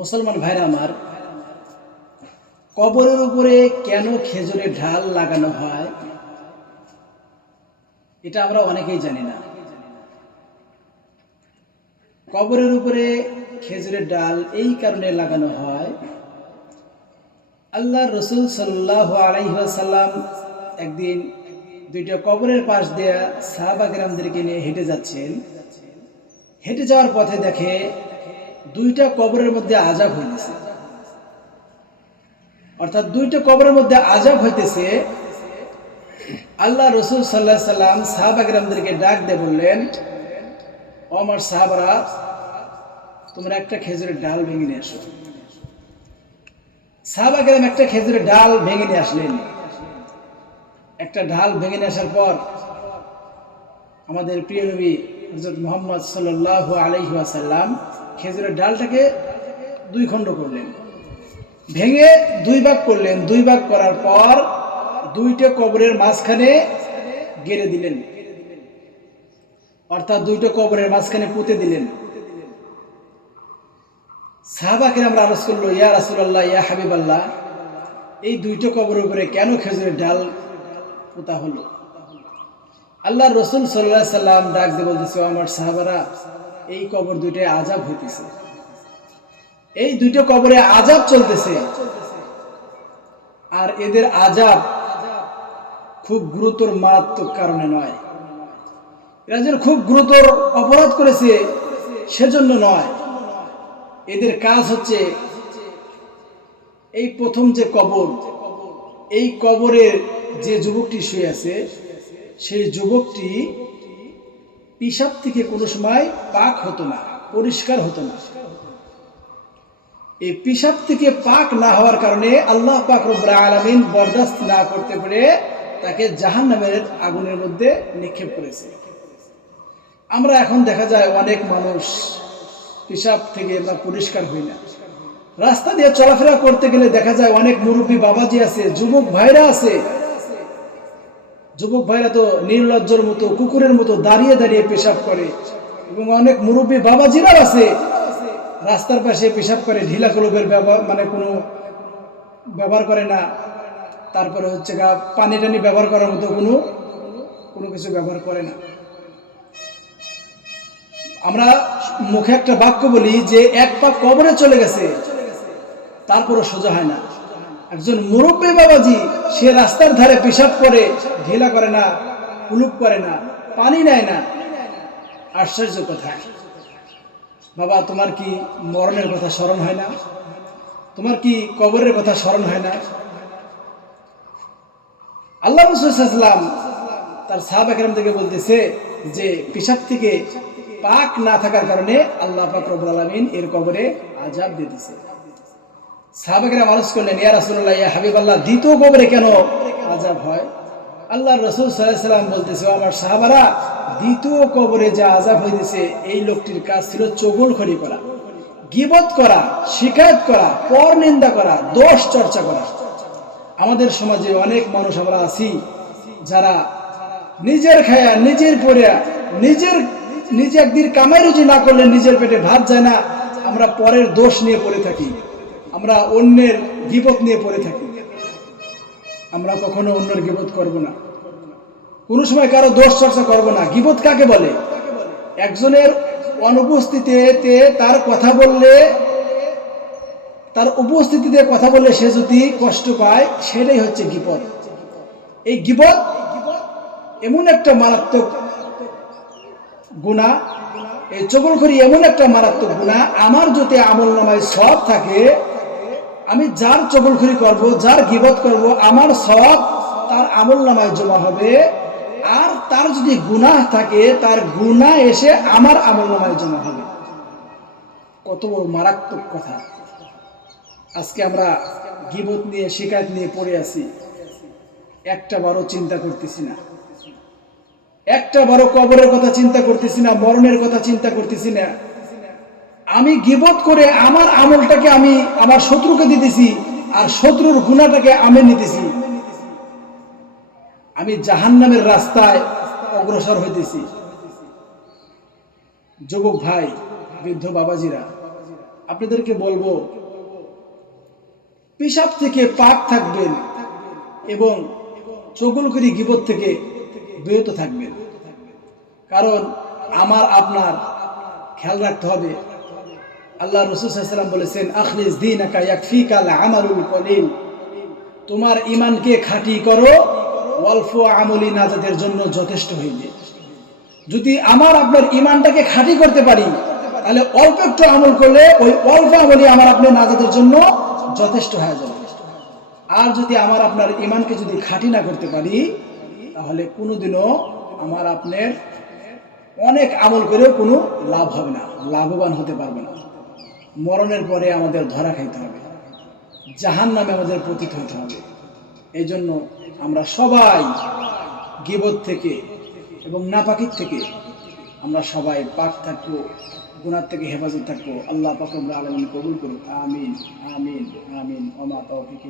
মুসলমান ভাইরা আমার, কবরের উপরে কেন খেজুরের ঢাল লাগানো হয়? এটা আমরা অনেকেই জানি না। কবরের উপরে খেজুরের ডাল এই কারণে লাগানো হয় আল্লাহ রসুল সাল্লাহ আলাইসাল্লাম একদিন দুইটা কবরের পাশ দিয়ে সাহাবা গ্রামদেরকে নিয়ে হেঁটে যাচ্ছেন। হেঁটে যাওয়ার পথে দেখে দুইটা কবরের মধ্যে আজাব হইতেছে। অর্থাৎ দুইটা কবরের মধ্যে আজাব হইতেছে। আল্লাহ রসুল সাল্লাহ সাল্লাম সাহাবা গ্রামদেরকে ডাক দিয়ে বললেন আমার সাহাবারা, তোমরা একটা খেজুরের ডাল ভেঙে নিয়ে আসো। সাহাবা গ্রাম একটা খেজুরের ডাল ভেঙে নিয়ে আসলেন। একটা ঢাল ভেঙে নিয়ে আসার পর আমাদের প্রিয় নবী হজরত মোহাম্মদ সাল্লাহ আলহিহাসাল্লাম খেজুরের ডালটাকে দুই খণ্ড করলেন। ভেঙে দুই ভাগ করলেন। দুই ভাগ করার পর দুইটা কবরের মাঝখানে গেড়ে দিলেন। অর্থাৎ দুইটা কবরের মাঝখানে পুঁতে দিলেন। সাহাবাকে আমরা আলোচ করল, ইয়া রাসুল্লাহ ইয়া হাবিব আল্লাহ এই দুইটা কবরের উপরে কেন খেজুরের ডাল পোতা হলো? আল্লাহ রসুল সাল্লাহ সাল্লাম ডাক দিয়ে বলতেছে আমার সাহাবারা, এই কবর দুইটায় আজাব হইতেছে। এই দুইটা কবরে আজাব চলতেছে। আর এদের আজাব খুব গুরুতর মারাত্মক কারণে নয়। এরা যেন খুব গুরুতর অপরাধ করেছে, সেজন্য নয়। এদের কাজ হচ্ছে, এই প্রথম যে কবর, এই কবরের যে যুবকটি শুয়ে আছে সেই যুবকটি পিসাব থেকে কোনো সময় পাক হতো না, পরিষ্কার হতো না। এই পিসাব থেকে পাক না হওয়ার কারণে আল্লাহ পাক রব্বুল আলামিন বরদাস্ত না করতে পেরে তাকে জাহান্নামের আগুনের মধ্যে নিক্ষেপ করেছে। আমরা এখন দেখা যায় অনেক মানুষ পিসাব থেকে আমরা পরিষ্কার হই না। রাস্তা দিয়ে চলাফেরা করতে গেলে দেখা যায় অনেক মুরব্বী বাবাজি আছে, যুবক ভাইরা আছে যুবক ভাইরা তো নির্লজ্জর মতো, কুকুরের মতো দাঁড়িয়ে দাঁড়িয়ে পেশাব করে। এবং অনেক মুরব্বী বাবাজিরাও আছে। রাস্তার পাশে পেশাব করে, ঢিলা কলবের ব্যবহার মানে কোনো ব্যবহার করে না। তারপরে হচ্ছে গা, পানি টানি ব্যবহার করার মতো কোনো কোনো কিছু ব্যবহার করে না। আমরা মুখে একটা বাক্য বলি যে, এক পা কবরে চলে গেছে, তারপরও সোজা হয় না। একজন মুরব্বী বাবাজি, সে রাস্তার ধারে পেশাব করে, ঢিলা করে না কুলুপ করে না, পানি নেয় না। আশ্চর্য কথা। বাবা, তোমার কি মরণের কথা স্মরণ হয় না? তোমার কি কবরের কথা স্মরণ হয় না? আল্লাহ রসুলাম তার সাহাব একরাম থেকে বলতেছে যে, পেশাব থেকে পাক না থাকার কারণে আল্লাহ পাক রব্বুল আলামিন এর কবরে আজাব দিতেছে সাহাবাকেরা মানুষ করলেন, ইয়া রাসূলুল্লাহ, ইয়া হাবিব আল্লাহ দ্বিতীয় কবরে কেন আজাব হয়? আল্লাহ রসুল সাল্লাম বলতেছে আমার সাহাবারা, দ্বিতীয় কবরে যে আজাব হইতেছে, এই লোকটির কাজ ছিল চগলখড়ি করা, গিবত করা, শিকায়ত করা, পর নিন্দা করা, দোষ চর্চা করা। আমাদের সমাজে অনেক মানুষ আমরা আছি যারা নিজের খায়া, নিজের পড়িয়া, নিজের, নিজে একদিন কামাই রুজি না করলে নিজের পেটে ভাত যায় না, আমরা পরের দোষ নিয়ে পড়ে থাকি। আমরা অন্যের গিবত নিয়ে পড়ে থাকি। আমরা কখনো অন্যের গিবত করব না। কোনো সময় কারও দোষ চর্চা করব না। গিবত কাকে বলে? একজনের অনুপস্থিতিতে তার কথা বললে, তার উপস্থিতিতে কথা বললে সে যদি কষ্ট পায়, সেটাই হচ্ছে গিবত। এই গিবত এমন একটা মারাত্মক গুণা, এই চগলখড়ি এমন একটা মারাত্মক গুণা। আমার যদি আমল নামায় সব থাকে আমি যার চগলখড়ি করব, যার গিবত করব, আমার সব তার আমল নামায় জমা হবে। আর তার যদি গুনাহ থাকে, তার গুনাহ এসে আমার আমল নামায় জমা হবে। কত বড় মারাত্মক কথা। আজকে আমরা গিবত নিয়ে, শিকায়ত নিয়ে পড়ে আছি। একটা বারও চিন্তা করতেছি না। একটা বড় কবরের কথা চিন্তা করতেছি না, মরণের কথা চিন্তা করতেছি না। আমি গিবত করে আমার আমলটাকে আমি আমার শত্রুকে দিতেছি আর শত্রুর গুণাটাকে আমি নিতেছি। আমি জাহান্নামের রাস্তায় অগ্রসর হইতেছি। যুবক ভাই, বৃদ্ধ বাবাজিরা, আপনাদেরকে বলব, পেশাব থেকে পাক থাকবেন এবং চগুলকরি গিবত থেকে বিরত থাকবেন। কারণ আমার আপনার খেয়াল রাখতে হবে। আল্লাহ রসুলাম বলেছেন, আখলিস দিন তোমার ইমানকে খাঁটি করো অল্প আমলি নাজাদের জন্য যথেষ্ট হইবে। যদি আমার আপনার ইমানটাকে খাঁটি করতে পারি, তাহলে অল্প একটু আমল করলে ওই অল্প আমলি আমার আপনার নাজাদের জন্য যথেষ্ট হয়ে যাবে। আর যদি আমার আপনার ইমানকে যদি খাঁটি না করতে পারি, তাহলে কোনোদিনও আমার আপনার অনেক আমল করেও কোনো লাভ হবে না, লাভবান হতে পারবে না। মরণের পরে আমাদের ধরা খাইতে হবে। জাহান নামে আমাদের পতিত হইতে হবে। এই জন্য আমরা সবাই গিবত থেকে এবং নাপাকির থেকে আমরা সবাই পাক থাকব গুণার থেকে হেফাজত থাকব। আল্লাহ পাক আমরা আলমিন কবুল করুক। আমিন আমিন আমিন। ওমা তৌফিক